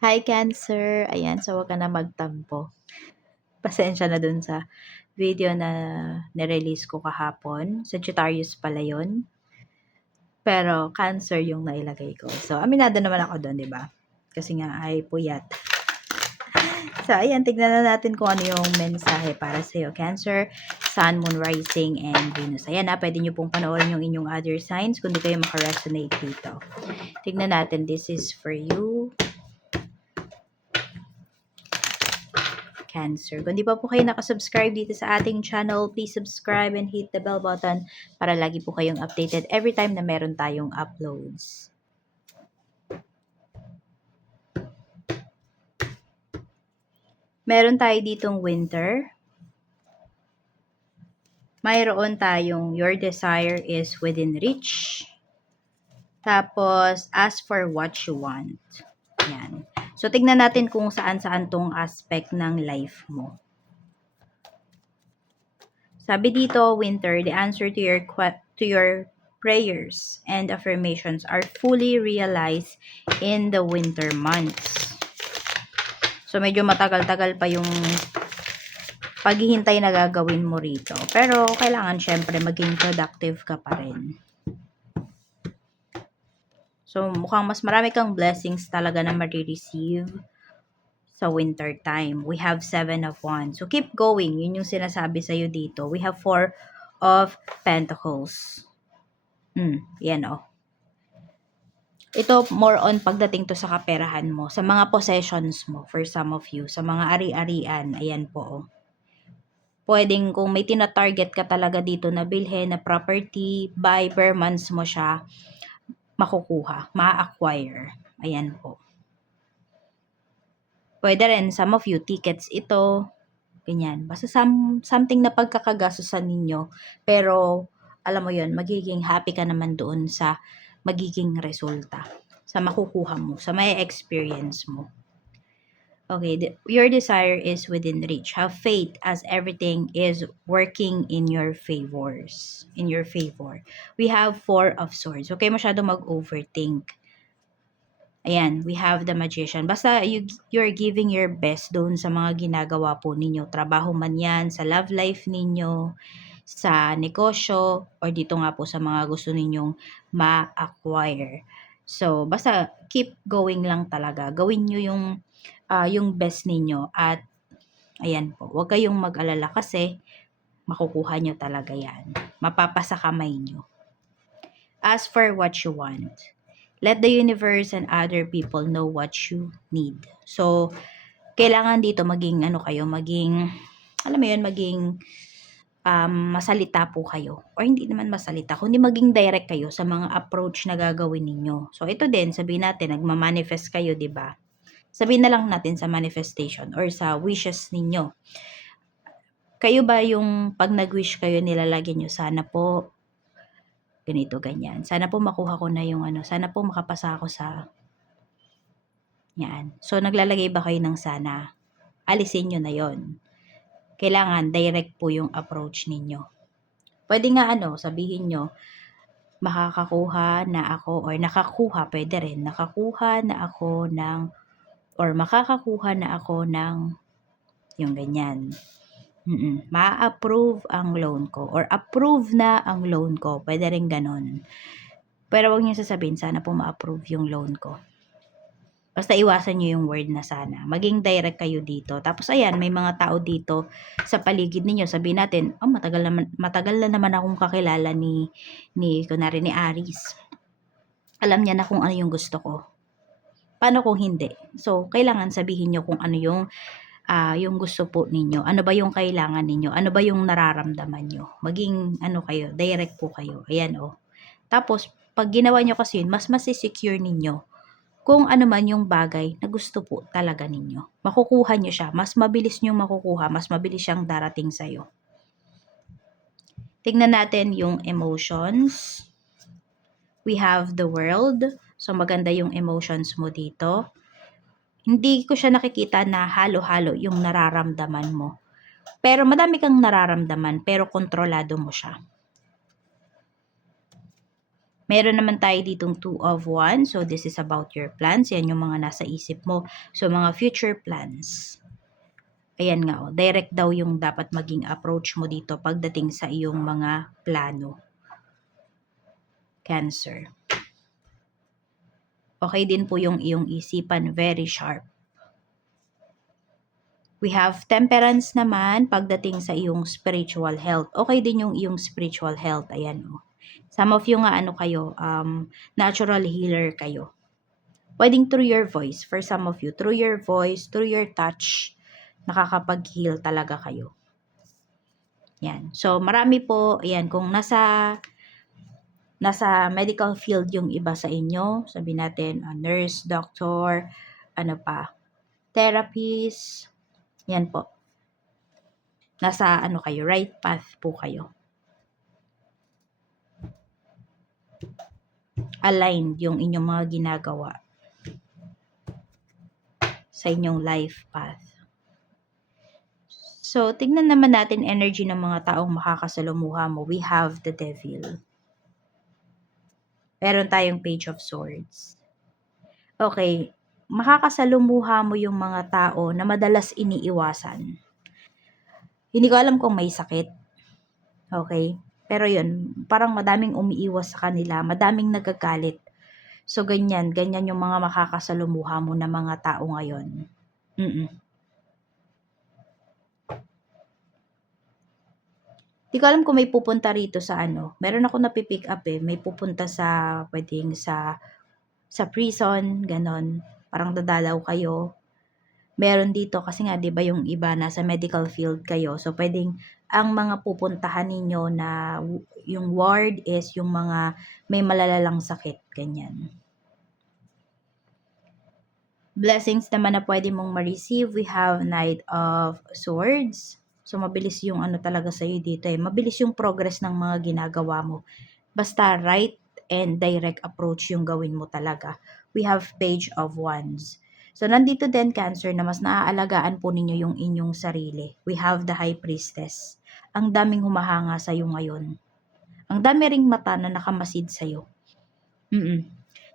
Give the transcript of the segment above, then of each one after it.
Hi, Cancer. Ayan, so wag ka na magtampo. Pasensya na dun sa video na nirelease ko kahapon. Sagittarius pala yun. Pero Cancer yung nailagay ko. So, aminado naman ako doon, di ba? Kasi nga ay puyat. So, ayan, tignan na natin kung ano yung mensahe para sa'yo. Cancer, Sun, Moon, Rising, and Venus. Ayan na, pwede nyo pong panoorin yung inyong other signs kung di kayo makaresonate dito. Tignan natin, this is for you. Cancer. Kung di pa po kayo nakasubscribe dito sa ating channel, please subscribe and hit the bell button para lagi po kayong updated every time na meron tayong uploads. Meron tayo ditong winter. Mayroon tayong your desire is within reach. Tapos, ask for what you want. Yan. So, tignan natin kung saan-saan tong aspect ng life mo. Sabi dito, winter, the answer to your prayers and affirmations are fully realized in the winter months. So, medyo matagal-tagal pa yung paghihintay na gagawin mo rito. Pero, kailangan syempre maging productive ka pa rin. So, mukhang mas marami kang blessings talaga na marireceive sa winter time. We have 7 of Wands. So, keep going. Yun yung sinasabi sa'yo dito. We have 4 of Pentacles. Yan o. Ito, more on pagdating to sa kaperahan mo, sa mga possessions mo, for some of you, sa mga ari-arian, ayan po o. Pwedeng kung may tina-target ka talaga dito na bilhin na property, by per months mo siya, makukuha, ma-acquire. Ayan po. Pwede rin, some of you, tickets ito, ganyan. Basta something na pagkakagastusan ninyo, pero alam mo yon, magiging happy ka naman doon sa magiging resulta, sa makukuha mo, sa may experience mo. Okay, your desire is within reach. Have faith as everything is working in your favors. In your favor. We have 4 of swords. Okay, masyado mag-overthink. Ayan, we have the magician. Basta you're giving your best doon sa mga ginagawa po ninyo. Trabaho man yan, sa love life ninyo, sa negosyo, or dito nga po sa mga gusto ninyong ma-acquire. So, basta keep going lang talaga. Gawin nyo yung best ninyo. At, ayan po, huwag kayong mag-alala kasi makukuha nyo talaga yan. Mapapasa kamay nyo. Ask for what you want. Let the universe and other people know what you need. So, kailangan dito maging alam mo yun, maging masalita po kayo. Or hindi naman masalita, kundi maging direct kayo sa mga approach na gagawin ninyo. So, ito din, sabihin natin, nagmamanifest kayo, di ba? Sabihin na lang natin sa manifestation or sa wishes ninyo. Kayo ba yung pag nag-wish kayo, nilalagyan nyo, sana po ganito, ganyan. Sana po makuha ko na yung sana po makapasa ako sa yan. So, naglalagay ba kayo ng sana? Alisin nyo na yon. Kailangan direct po yung approach ninyo. Pwede nga sabihin nyo, makakakuha na ako or nakakuha, pwede rin, nakakuha na ako ng or makakakuha na ako ng yung ganyan. Ma-approve ang loan ko or approve na ang loan ko. Pwede rin ganon. Pero huwag niyo sasabihin, sana po ma-approve yung loan ko. Basta iwasan niyo yung word na sana. Maging direct kayo dito. Tapos ayan, may mga tao dito sa paligid ninyo. Sabihin natin, matagal na naman akong kakilala kunwari ni Aries. Alam niya na kung ano yung gusto ko. Paano kung hindi? So, kailangan sabihin niyo kung ano yung gusto po ninyo. Ano ba yung kailangan ninyo? Ano ba yung nararamdaman nyo? Maging kayo, direct po kayo. Ayan Tapos, pag ginawa nyo kasi yun, mas masisecure ninyo kung ano man yung bagay na gusto po talaga ninyo. Makukuha nyo siya. Mas mabilis nyo makukuha. Mas mabilis siyang darating sa'yo. Tignan natin yung emotions. We have the world. So, maganda yung emotions mo dito. Hindi ko siya nakikita na halo-halo yung nararamdaman mo. Pero madami kang nararamdaman, pero kontrolado mo siya. Meron naman tayo ditong 2 of Wands. So, this is about your plans. Yan yung mga nasa isip mo. So, mga future plans. Ayan nga, oh, direct daw yung dapat maging approach mo dito pagdating sa iyong mga plano. Cancer. Okay din po yung iyong isipan, very sharp. We have Temperance naman pagdating sa iyong spiritual health. Okay din yung iyong spiritual health. Ayan, oh. Some of you nga kayo, natural healer kayo. Pwedeng through your voice, for some of you, through your voice, through your touch, nakakapag-heal talaga kayo. Yan. So, marami po, ayan, kung nasa medical field yung iba sa inyo, sabi natin, nurse, doctor, ano pa, therapist, yan po. Nasa kayo, right path po kayo. Aligned yung inyong mga ginagawa sa inyong life path. So, tignan naman natin energy ng mga taong makakasalumuha mo. We have the Devil. Meron tayong Page of Swords. Okay, makakasalumuha mo yung mga tao na madalas iniiwasan. Hindi ko alam kung may sakit. Okay? Pero yun, parang madaming umiiwas sa kanila, madaming nagagalit. So, ganyan yung mga makakasalumuha mo na mga tao ngayon. Di ko alam kung may pupunta rito sa meron ako napipick up may pupunta sa, pwedeng sa prison, ganon. Parang dadalaw kayo. Meron dito kasi nga, di ba yung iba nasa medical field kayo. So, pwedeng ang mga pupuntahan ninyo na yung ward is yung mga may malalalang sakit, ganyan. Blessings naman na pwede mong ma-receive. We have Knight of Swords. So, mabilis yung talaga sa'yo dito Mabilis yung progress ng mga ginagawa mo. Basta right and direct approach yung gawin mo talaga. We have Page of Wands. So, nandito din, Cancer, na mas naaalagaan po ninyo yung inyong sarili. We have the High Priestess. Ang daming humahanga sa'yo ngayon. Ang dami ring mata na nakamasid sa'yo.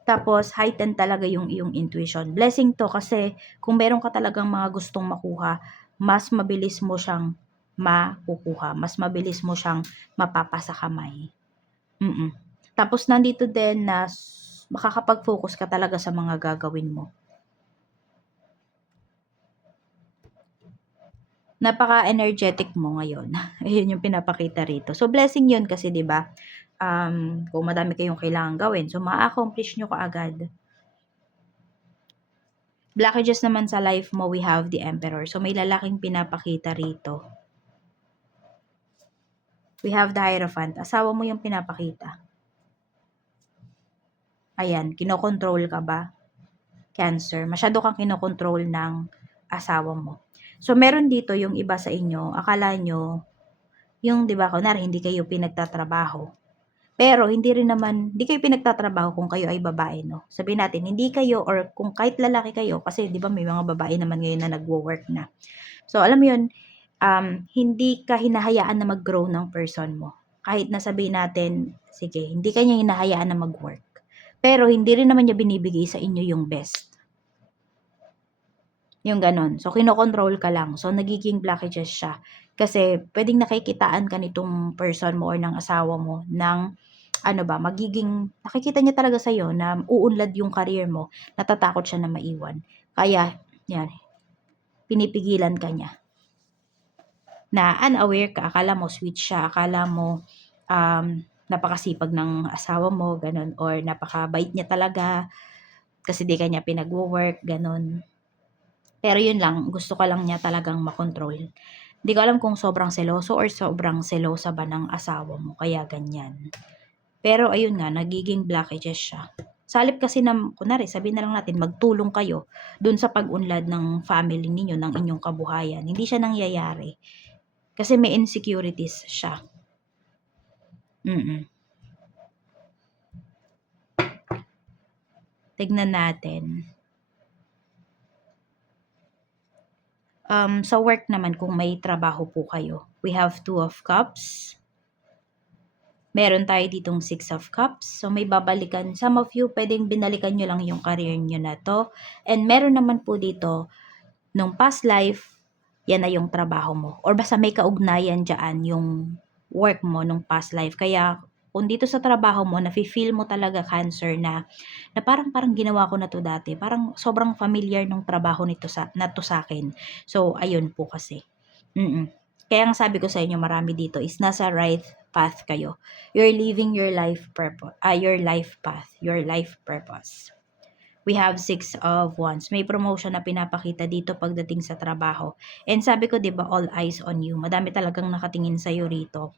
Tapos, heighten talaga yung iyong intuition. Blessing to kasi kung meron ka talagang mga gustong makuha, mas mabilis mo siyang makukuha. Mas mabilis mo siyang mapapasa kamay. Tapos, nandito din na makakapag-focus ka talaga sa mga gagawin mo. Napaka-energetic mo ngayon. Ayun yung pinapakita rito. So, blessing yun kasi, di ba? Kung madami kayong kailangan gawin. So, ma-accomplish nyo kaagad. Blockages naman sa life mo, we have the Emperor. So, may lalaking pinapakita rito. We have the Hierophant. Asawa mo yung pinapakita. Ayan, kinokontrol ka ba? Cancer. Masyado kang kinokontrol ng asawa mo. So, meron dito yung iba sa inyo, akala nyo, yung, di ba, kunwari, hindi kayo pinagtatrabaho. Pero, hindi kayo pinagtatrabaho kung kayo ay babae, no? Sabihin natin, hindi kayo, or kung kahit lalaki kayo, kasi, di ba, may mga babae naman ngayon na nagwo-work na. So, alam mo yun, hindi ka hinahayaan na mag-grow ng person mo. Kahit na sabihin natin, sige, hindi ka niya hinahayaan na mag-work. Pero, hindi rin naman niya binibigay sa inyo yung best. Yung ganon. So, kinokontrol ka lang. So, nagiging blockages siya. Kasi, pwedeng nakikitaan ka nitong person mo or ng asawa mo ng, nakikita niya talaga sa'yo na uunlad yung career mo, natatakot siya na maiwan. Kaya, yan, pinipigilan ka niya. Na unaware ka, akala mo sweet siya, akala mo napakasipag ng asawa mo, ganon, or napakabait niya talaga, kasi di ka niya pinag-work, ganon. Pero yun lang, gusto ka lang niya talagang makontrol. Hindi ko alam kung sobrang seloso or sobrang selosa ba ng asawa mo, kaya ganyan. Pero ayun nga, nagiging blockages siya. Sa halip kasi na, kunwari, sabihin na lang natin, magtulong kayo dun sa pag-unlad ng family ninyo, ng inyong kabuhayan. Hindi siya nangyayari. Kasi may insecurities siya. Tignan natin. Sa work naman, kung may trabaho po kayo, we have 2 of Cups. Meron tayo ditong Six of Cups. So, may babalikan. Some of you, pwedeng binalikan nyo lang yung career nyo na to. And meron naman po dito, nung past life, yan na yung trabaho mo. Or basta may kaugnayan dyan yung work mo nung past life. Kaya, kung dito sa trabaho mo, nafe-feel mo talaga cancer na parang ginawa ko na to dati. Parang sobrang familiar nung trabaho na to sa akin. So, ayun po kasi. Kaya ang sabi ko sa inyo, marami dito is nasa right path kayo. You're living your life purpose, your life path, your life purpose. We have 6 of Wands. May promotion na pinapakita dito pagdating sa trabaho. And sabi ko, 'di ba, all eyes on you. Madami talagang nakatingin sa iyo rito.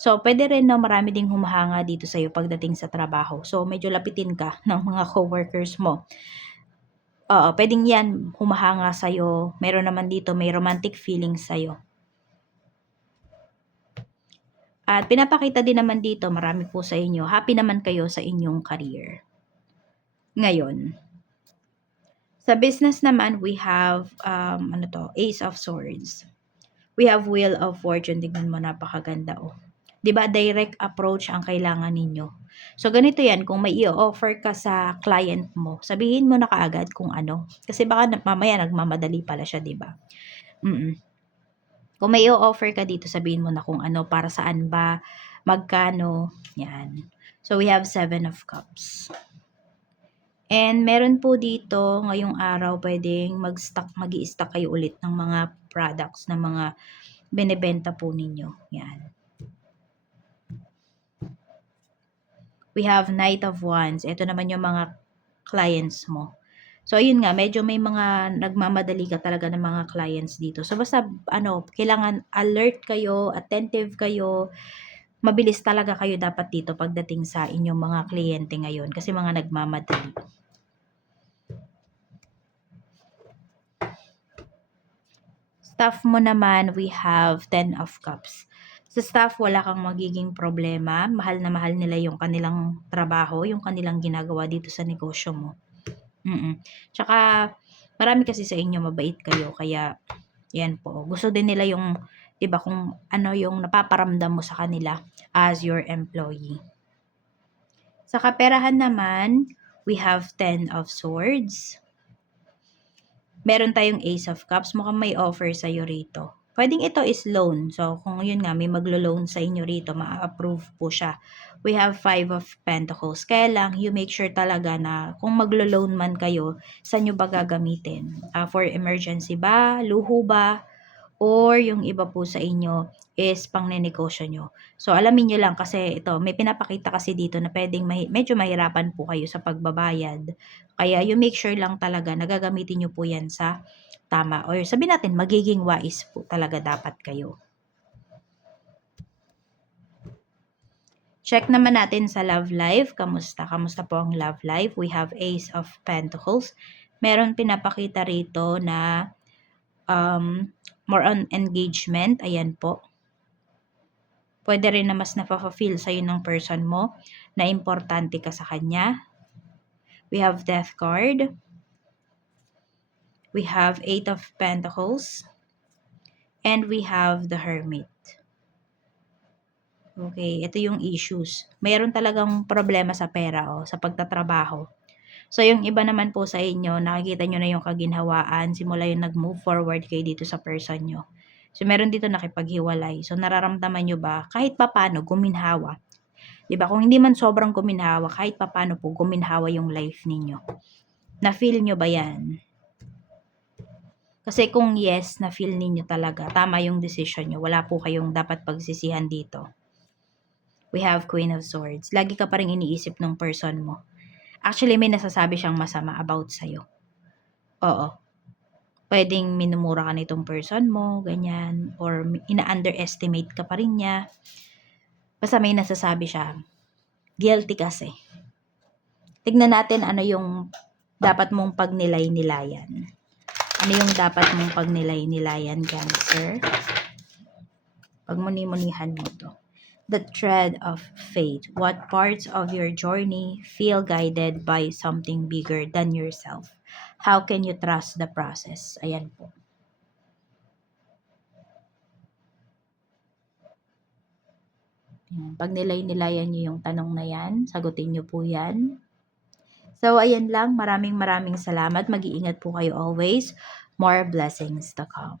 So, pwede rin na marami ding humahanga dito sa iyo pagdating sa trabaho. So, medyo lapitin ka ng mga coworkers mo. Oo, pwedeng yan humahanga sa iyo. Meron naman dito may romantic feelings sa iyo. At pinapakita din naman dito, marami po sa inyo, happy naman kayo sa inyong career. Ngayon, sa business naman, we have, Ace of Swords. We have Wheel of Fortune. Tingnan mo, napakaganda, oh. 'Di ba, direct approach ang kailangan ninyo. So, ganito yan, kung may i-offer ka sa client mo, sabihin mo na kaagad kung ano. Kasi baka mamaya nagmamadali pala siya, 'di ba? Kung may i-offer ka dito, sabihin mo na kung ano, para saan ba, magkano, yan. So, we have 7 of Cups. And meron po dito, ngayong araw, pwedeng mag-i-stock kayo ulit ng mga products, ng mga binebenta po ninyo. Yan. We have Knight of Wands. Ito naman yung mga clients mo. So, ayun nga, medyo may mga nagmamadali ka talaga ng mga clients dito. So, basta, kailangan alert kayo, attentive kayo, mabilis talaga kayo dapat dito pagdating sa inyong mga kliyente ngayon kasi mga nagmamadali. Staff mo naman, we have 10 of Cups. Sa staff, wala kang magiging problema. Mahal na mahal nila yung kanilang trabaho, yung kanilang ginagawa dito sa negosyo mo. Tsaka, marami kasi sa inyo, mabait kayo. Kaya, yan po. Gusto din nila yung, 'di ba, kung ano yung napaparamdam mo sa kanila as your employee. Sa kaperahan naman, we have 10 of Swords. Meron tayong Ace of Cups. Mukhang may offer sa'yo rito. Pwedeng ito is loan. So, kung yun nga, may maglo-loan sa inyo rito, ma-approve po siya. We have 5 of Pentacles. Kaya lang, you make sure talaga na kung maglo-loan man kayo, saan nyo ba gagamitin? For emergency ba? Luho ba? Or yung iba po sa inyo is pang nenegosyo nyo. So, alamin nyo lang kasi ito, may pinapakita kasi dito na pwedeng medyo mahirapan po kayo sa pagbabayad. Kaya you make sure lang talaga na gagamitin nyo po yan sa tama. Or sabihin natin, magiging wise po talaga dapat kayo. Check naman natin sa love life. Kamusta? Kamusta po ang love life? We have Ace of Pentacles. Meron pinapakita rito na more on engagement. Ayan po. Pwede rin na mas napapa-feel sa'yo ng person mo na importante ka sa kanya. We have Death card. We have 8 of Pentacles. And we have the Hermit. Okay, ito yung issues. Mayroon talagang problema sa pera sa pagtatrabaho. So, yung iba naman po sa inyo, nakikita nyo na yung kaginhawaan, simula yung nag-move forward kayo dito sa person nyo. So, meron dito nakipaghiwalay. So, nararamdaman nyo ba, kahit papano, guminhawa? Diba? Kung hindi man sobrang guminhawa, kahit papano po, guminhawa yung life ninyo. Na-feel nyo ba yan? Kasi kung yes, na-feel ninyo talaga, tama yung decision nyo, wala po kayong dapat pagsisihan dito. We have Queen of Swords. Lagi ka pa rin iniisip ng person mo. Actually, may nasasabi siyang masama about sa'yo. Oo. Pwedeng minumura ka nitong person mo, ganyan, or ina-underestimate ka pa rin niya. Basta may nasasabi siya. Guilty kasi. Tignan natin ano yung dapat mong pagnilay-nilayan. Ano yung dapat mong pagnilay-nilayan, Cancer? Pagmuni-munihan mo to. The thread of fate. What parts of your journey feel guided by something bigger than yourself? How can you trust the process? Ayan po. Yan, 'pag nilay-nilayan niyo yung tanong na yan, sagutin niyo po yan. So, ayan lang. Maraming salamat. Mag-iingat po kayo always. More blessings to come.